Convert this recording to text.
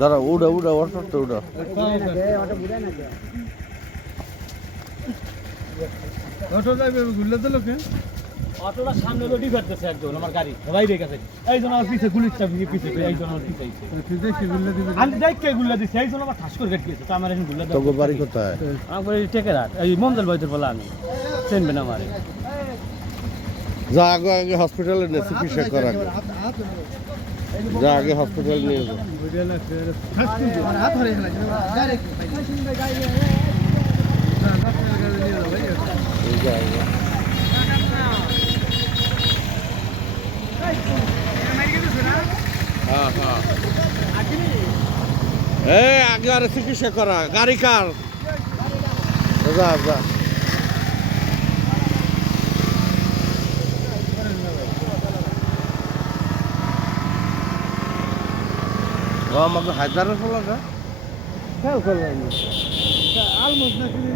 দাঁড়া উড়া উড়া অটোতে উড়া। অটো যাইবে ঘুরলে তো লোকে। অটোটা সামনে লোডি করতেছে একজন আমার গাড়ি। বাইরে গেছে এই জন্য আমার পিছে গুলির চাপি পিছে এই জন্য আমার পিছে দেখি ঘুরলে দিবি। আমি দেখকে গুল্লা দিছি এই জন্য আমার ঠাস করে কেটে গেছে তো আমার এখন গুল্লা তোকে বাড়ি কোথায়? আমার এই টেকে রাত এই মমদল বইতে বলা আমি। চেনবে না আমার। যা আগে আগে হসপিটালে নিয়ে চিকিৎসা করা যা আগে হসপিটালে নিয়ে যা ঘুরে না হাত ধরে এই যা, এই যা। এই আগে আর চিকিৎসা করা গাড়ি কার। যা যা। হায়দারের ফলা না খেয়াল করলাম না। আলমোস না কিনে